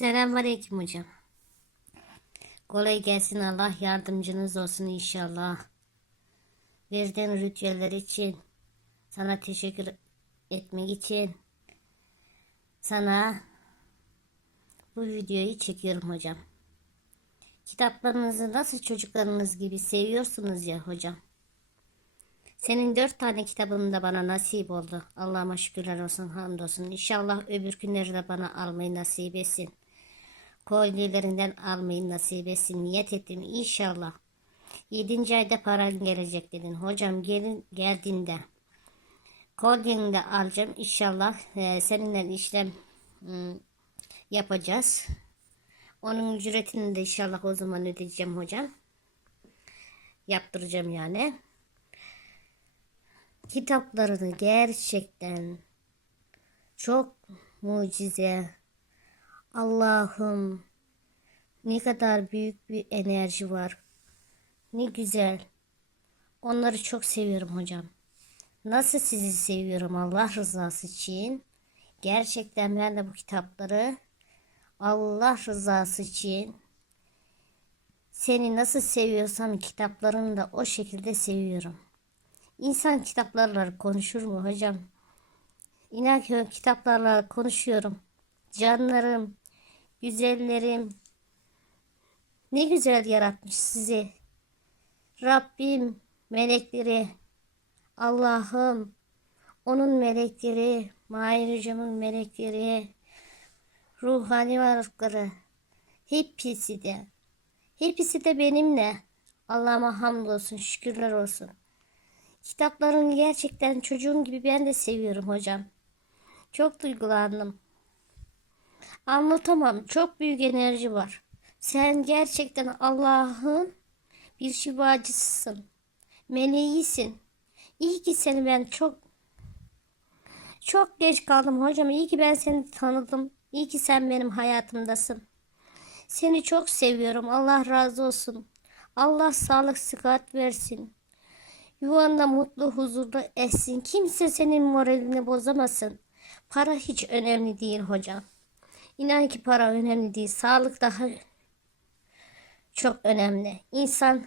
Selamünaleyküm hocam. Kolay gelsin Allah yardımcınız olsun inşallah. Verdiğin ritüeller için sana teşekkür etmek için sana bu videoyu çekiyorum hocam. Kitaplarınızı nasıl çocuklarınız gibi seviyorsunuz ya hocam. Senin dört tane kitabın da bana nasip oldu. Allah'ıma şükürler olsun, hamdolsun. İnşallah öbür günleri de bana almayı nasip etsin. Kolyelerinden almayı nasip etsin. Niyet ettim inşallah. Yedinci ayda paran gelecek dedin. Hocam gelin geldiğinde kolyeni de alacağım. İnşallah e, seninle işlem hmm, yapacağız. Onun ücretini de inşallah o zaman ödeyeceğim hocam. Yaptıracağım yani kitaplarını gerçekten çok mucize. Allah'ım ne kadar büyük bir enerji var. Ne güzel. Onları çok seviyorum hocam. Nasıl sizi seviyorum Allah rızası için. Gerçekten ben de bu kitapları Allah rızası için seni nasıl seviyorsam kitaplarını da o şekilde seviyorum. İnsan kitaplarla konuşur mu hocam? İnan ki kitaplarla konuşuyorum. Canlarım, güzellerim. Ne güzel yaratmış sizi. Rabbim, melekleri, Allah'ım, onun melekleri, Mahir Hocam'ın melekleri, ruhani varlıkları, hepsi de, hepsi de benimle. Allah'ıma hamdolsun, şükürler olsun. Kitaplarını gerçekten çocuğum gibi ben de seviyorum hocam. Çok duygulandım. Anlatamam. Çok büyük enerji var. Sen gerçekten Allah'ın bir şifacısısın. Meleğisin. İyi ki seni ben çok çok geç kaldım hocam. İyi ki ben seni tanıdım. İyi ki sen benim hayatımdasın. Seni çok seviyorum. Allah razı olsun. Allah sağlık sıhhat versin. Yuvanda mutlu, huzurlu etsin. Kimse senin moralini bozamasın. Para hiç önemli değil hocam. İnan ki para önemli değil. Sağlık daha çok önemli. İnsan